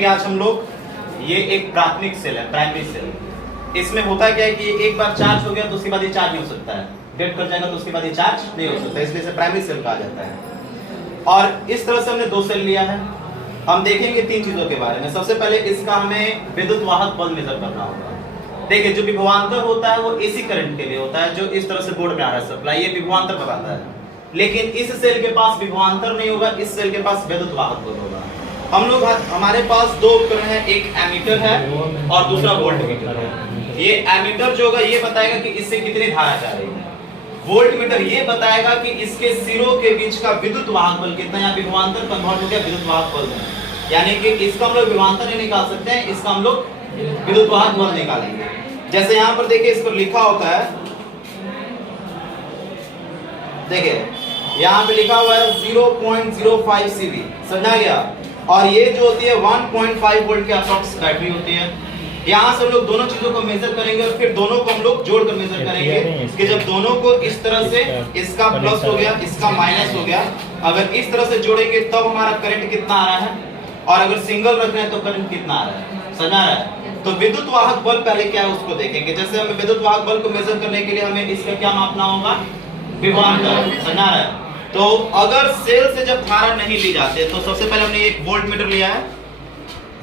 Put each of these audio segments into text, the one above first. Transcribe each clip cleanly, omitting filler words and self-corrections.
देखेंगे आज हम लोग, ये एक प्राथमिक सेल है, प्राइमरी सेल। इसमें होता क्या है कि एक बार चार्ज हो गया तो उसके बाद ये चार्ज नहीं हो सकता है, डेड कर जाएगा तो उसके बाद ये चार्ज नहीं हो सकता, इसलिए इसे प्राइमरी सेल कहा जाता है। और इस तरह से हमने दो सेल लिया है। हम देखेंगे तीन चीजों के बारे में। सबसे पहले इसका हमें विद्युत वाहक बल मेजर करना होगा। देखिए, जो विभवांतर होता है वो एसी करंट के लिए होता है, जो इस तरह से बोर्ड में आ रहा है सप्लाई, ये विभवांतर बताता है। लेकिन इस सेल के पास विभवांतर नहीं होगा, इस सेल के पास विद्युत वाहक बल होगा। हम लोग हमारे पास दो उपकरण है, एक एमीटर है और दूसरा वोल्टमीटर है। ये एमीटर जो होगा ये बताएगा कि इससे कितनी धारा जा रही है, वोल्टमीटर ये बताएगा कि इसके सिरों के बीच का विद्युत वाहक बल कितना है। विभवांतर कन्वर्ट हो गया विद्युत वाहक बल में, यानी कि इसका हम लोग विभवांतर नहीं निकाल सकते हैं, इसका हम लोग विद्युत वाहक बल निकालेंगे। जैसे यहाँ पर देखिए, इस पर लिखा होता है, देखिए यहाँ पे लिखा हुआ है 0.05 सीवी, समझा गया। और ये जो होती है 1.5 वोल्ट के अप्रॉक्स बैटरी होती है। यहाँ से हम लोग दोनों चीजों को मेजर करेंगे और फिर दोनों को हम लोग जोड़कर मेजर करेंगे कि जब दोनों को इस तरह से, इसका प्लस हो गया, इसका माइनस हो गया, अगर इस तरह से जोड़ेंगे तब हमारा करंट कितना आ रहा है, और अगर सिंगल रख रहे हैं तो करंट कितना आ रहा है, समझ आ रहा है। तो विद्युत वाहक बल पहले क्या है उसको देखेंगे। जैसे हमें विद्युत वाहक बल को मेजर करने के लिए हमें इसका क्या मापना होगा, विभवांतर, समझ आ रहा है। तो अगर सेल से जब धारा नहीं ली जाती है तो सबसे पहले हमने एक वोल्टमीटर लिया है।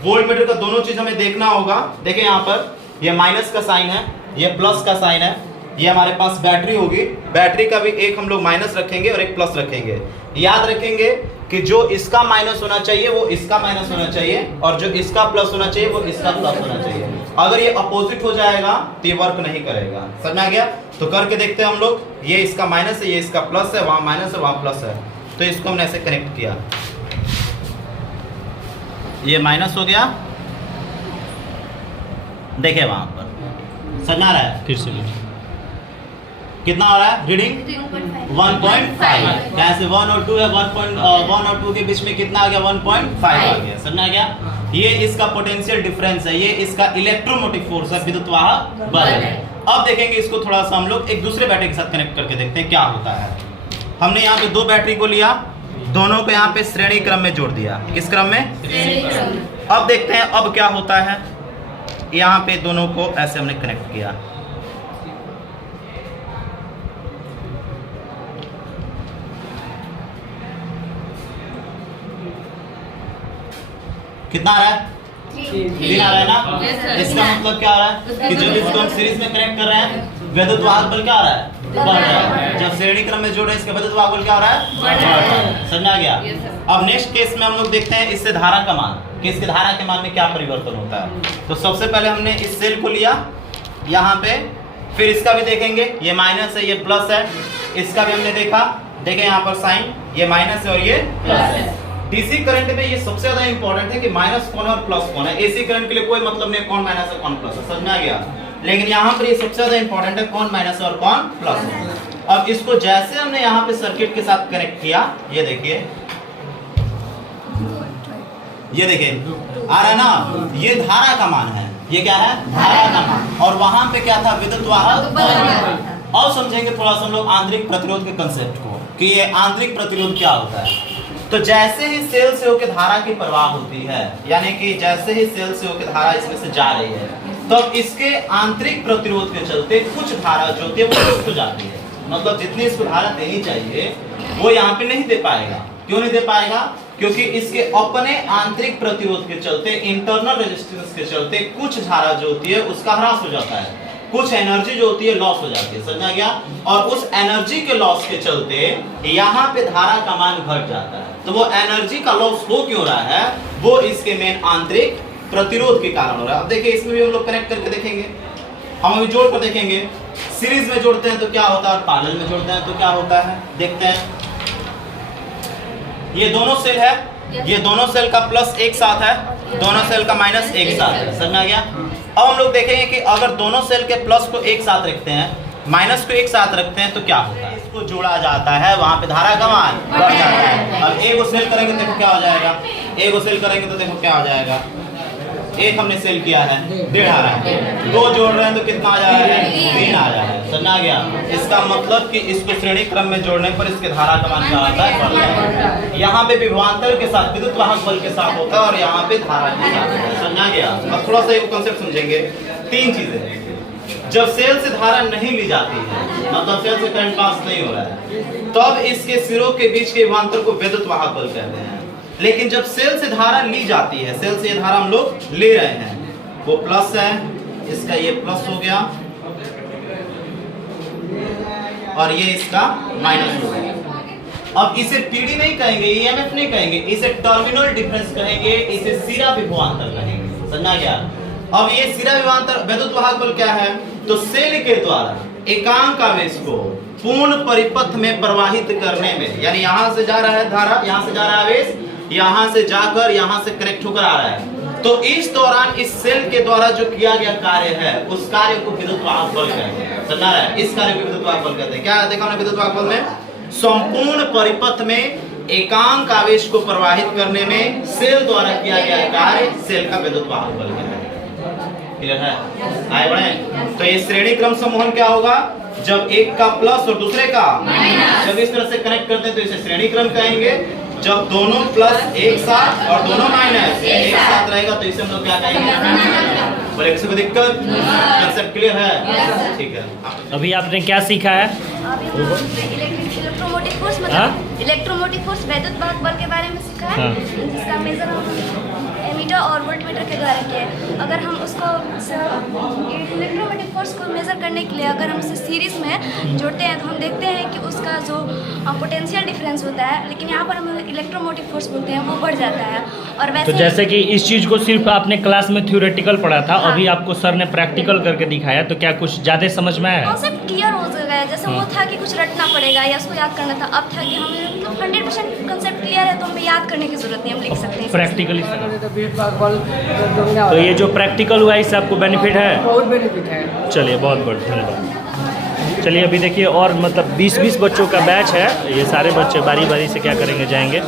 वोल्टमीटर का दोनों चीज हमें देखना होगा। देखिए यहाँ पर ये माइनस का साइन है, ये प्लस का साइन है। ये हमारे पास बैटरी होगी, बैटरी का भी एक हम लोग माइनस रखेंगे और एक प्लस रखेंगे। याद रखेंगे कि जो इसका माइनस होना चाहिए वो इसका माइनस होना चाहिए, और जो इसका प्लस होना चाहिए वो इसका प्लस होना चाहिए। अगर ये अपोजिट हो जाएगा तो ये वर्क नहीं करेगा, समझ आ गया। तो करके देखते हैं हम लोग। ये इसका माइनस है, ये इसका प्लस है, वहां माइनस है, वहां प्लस है, तो इसको हमने ऐसे कनेक्ट किया। ये माइनस हो गया, देखिए वहां पर समझ आ रहा है। फिर से कितना आ रहा है रीडिंग 1.5। कैसे 1 और 2 है, 1 और 2 के बीच में कितना आ गया, 1.5 आ गया, समझ आ गया। ये इसका पोटेंशियल डिफरेंस है, ये इसका इलेक्ट्रोमोटिव फोर्स है, विद्युत वाहक बल है। अब देखेंगे इसको थोड़ा सा हम लोग एक दूसरे बैटरी के साथ कनेक्ट करके देखते हैं क्या होता है। हमने यहाँ पे दो बैटरी को लिया, दोनों को यहाँ पे श्रेणी क्रम में जोड़ दिया। किस क्रम में? अब देखते हैं अब क्या होता है। यहाँ पे दोनों को ऐसे हमने कनेक्ट किया, कितना आ रहा है, 3 आ रहा है ना। इसका मतलब क्या आ रहा है कि जब इसको हम सीरीज में कनेक्ट कर रहे हैं विद्युत वाहक बल क्या आ रहा है, बढ़ रहा है। जब श्रेणी क्रम में जोड़ रहे हैं इसका विद्युत वाहक बल क्या हो रहा है, बढ़ रहा है, समझ आ गया। अब नेक्स्ट केस में हम लोग देखते हैं इससे धारा का मान, कि इसके धारा के मान में क्या परिवर्तन होता है। तो सबसे पहले हमने इस सेल को लिया यहाँ पे, फिर इसका भी देखेंगे, ये माइनस है, ये प्लस है, इसका भी हमने देखा। देखें यहाँ पर साइन, ये माइनस है और ये प्लस है। डीसी करंट में ये सबसे ज्यादा इंपॉर्टेंट है कि माइनस कौन है और प्लस कौन है। एसी करंट के लिए कोई मतलब नहीं कौन माइनस है कौन प्लस है, समझ में आ गया। लेकिन यहाँ पर ये सबसे ज्यादा इंपॉर्टेंट है कौन माइनस है और कौन प्लस है। अब इसको जैसे हमने यहाँ पे सर्किट के साथ कनेक्ट किया, ये देखिए, ये देखिए आ रहा है ना, ये धारा का मान है, ये क्या है, धारा का मान। और वहां पे क्या था, विद्युत वाहक। अब समझेंगे थोड़ा सा हम लोग आंतरिक प्रतिरोध के कंसेप्ट को, कि ये आंतरिक प्रतिरोध क्या होता है। तो जैसे ही सेल से होकर धारा की प्रवाह होती है, यानी कि जैसे ही सेल से होकर धारा इसमें से जा रही है, तब इसके आंतरिक प्रतिरोध के चलते कुछ धारा जो होती है वो रुक जाती है। मतलब जितनी इसको धारा देनी चाहिए वो यहाँ पे नहीं दे पाएगा। क्यों नहीं दे पाएगा? क्योंकि इसके अपने आंतरिक प्रतिरोध के चलते, इंटरनल रेजिस्टेंस के चलते कुछ धारा जो होती है उसका ह्रास हो जाता है, कुछ एनर्जी जो होती है लॉस हो जाती है, समझा गया। और उस एनर्जी के लॉस के चलते यहाँ पे धारा का मान घट जाता है। तो वो एनर्जी का लॉस हो क्यों रहा है, वो इसके मेन आंतरिक प्रतिरोध के कारण हो रहा है। अब देखिए इसमें भी हम लोग कनेक्ट करके देखेंगे, हम अभी जोड़ कर देखेंगे। सीरीज में जोड़ते हैं तो क्या होता है और पैरेलल में जोड़ते हैं तो क्या होता है, देखते हैं। ये दोनों सेल है, ये दोनों सेल का प्लस एक साथ है, दोनों सेल का माइनस एक साथ है, समझ में आ गया। अब हम लोग देखेंगे कि अगर दोनों सेल के प्लस को एक साथ रखते हैं, माइनस को एक साथ रखते हैं तो क्या होता है, इसको जोड़ा जाता है, वहां पे धारा का मान बढ़ जाता है। अब एक को सेल करेंगे तो देखो क्या हो जाएगा, एक को सेल करेंगे तो देखो क्या हो जाएगा। एक हमने सेल किया है 1.5 आ रहा है, 2 जोड़ रहे हैं तो कितना आ जा रहा है, 3 आ रहा है। समझ आ गया? इसका मतलब कि इसको श्रेणी क्रम में जोड़ने पर इसके धारा का मान क्या आता है, बढ़ जाता है। यहाँ पे विभवांतर के साथ विद्युत वाहक बल के साथ होता है और यहाँ पे धारा के साथ होता है। समझ आ गया? अब थोड़ा सा ये कॉन्सेप्ट समझेंगे। 3 चीजें, जब सेल से धारा नहीं ली जाती है, मतलब सेल से करंट पास नहीं हो रहा है, तब इसके सिरों के बीच के विभवांतर को विद्युत वाहक बल कहते हैं। लेकिन जब सेल से धारा ली जाती है, सेल से ये धारा हम लोग ले रहे हैं, वो प्लस है, इसका ये प्लस हो गया और ये इसका माइनस हो गया। अब इसे पीडी नहीं कहेंगे, ईएमएफ नहीं कहेंगे, इसे टर्मिनल डिफरेंस कहेंगे, इसे सिरा विभवांतर कहेंगे। समझा गया? अब ये सिरा विभवांतर विद्युत वाहक बल क्या है? तो सेल के द्वारा एकांक आवेश को पूर्ण परिपथ में प्रवाहित करने में, यानी यहां से जा रहा है धारा, यहां से जा रहा है आवेश, यहां से जाकर यहां से कनेक्ट होकर आ रहा है, तो इस दौरान इस सेल के द्वारा जो किया गया कार्य है, उस कार्य को विद्युत वाहक बल कहते हैं। समझा रहा है? इस कार्य को विद्युत वाहक बल कहते हैं। क्या देखा हमने विद्युत वाहक बल में? संपूर्ण परिपथ में एकांक आवेश को प्रवाहित करने में सेल द्वारा किया गया कार्य सेल का विद्युत वाहक बल कहते हैं। क्लियर है? आए बढ़े? तो ये श्रेणी क्रम समूहन क्या होगा? जब एक का प्लस और दूसरे का माइनस, जब इस तरह से कनेक्ट करते हैं तो इसे श्रेणी क्रम कहेंगे। जब दोनों प्लस एक साथ और दोनों माइनस एक साथ रहेगा तो इसे हम लोग क्या कहेंगे? बोले किसी को दिक्कत? कंसेप्ट क्लियर है? ठीक है। अभी आपने क्या सीखा है? इलेक्ट्रोमोटिव फोर्स, मतलब इलेक्ट्रोमोटिव फोर्स वैद्युत वाहक बल के बारे में सीखा है, जिसका मेजर हम एमीटर और वोल्टमीटर के द्वारा किया है। अगर हम उसको इलेक्ट्रोमोटिव फोर्स को मेजर करने के लिए अगर हम उसे सीरीज में जोड़ते हैं तो हम देखते हैं कि उसका जो पोटेंशियल डिफरेंस होता है, लेकिन यहाँ पर हम इलेक्ट्रोमोटिव फोर्स बोलते हैं, वो बढ़ जाता है। और वैसे तो जैसे कि इस चीज को सिर्फ आपने क्लास में थ्योरेटिकल पढ़ा था, हाँ। अभी आपको सर ने प्रैक्टिकल करके दिखाया, तो क्या कुछ ज्यादा समझ में आया? कॉन्सेप्ट क्लियर हो गया। जैसे वो था कि कुछ रटना पड़ेगा या उसको याद करना था, अब था कि हमें 100% कंसेप्ट क्लियर है तो हमें याद करने की जरूरत नहीं, हम लिख सकते हैं प्रैक्टिकली। तो ये जो प्रैक्टिकल हुआ इससे आपको बेनिफिट है? बहुत बेनिफिट है। चलिए, बहुत बहुत धन्यवाद। चलिए अभी देखिए, और मतलब 20-20 बच्चों का बैच है, ये सारे बच्चे बारी बारी से क्या करेंगे, जाएंगे।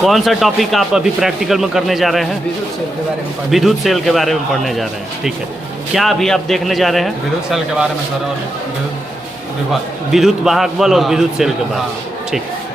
कौन सा टॉपिक आप अभी प्रैक्टिकल में करने जा रहे हैं? विद्युत सेल के बारे में विद्युत सेल के बारे में पढ़ने जा रहे हैं। ठीक है, क्या अभी आप देखने जा रहे हैं? विद्युत सेल के बारे में सर, और विद्युत विद्युत वाहक बल और विद्युत सेल के बारे में। ठीक है।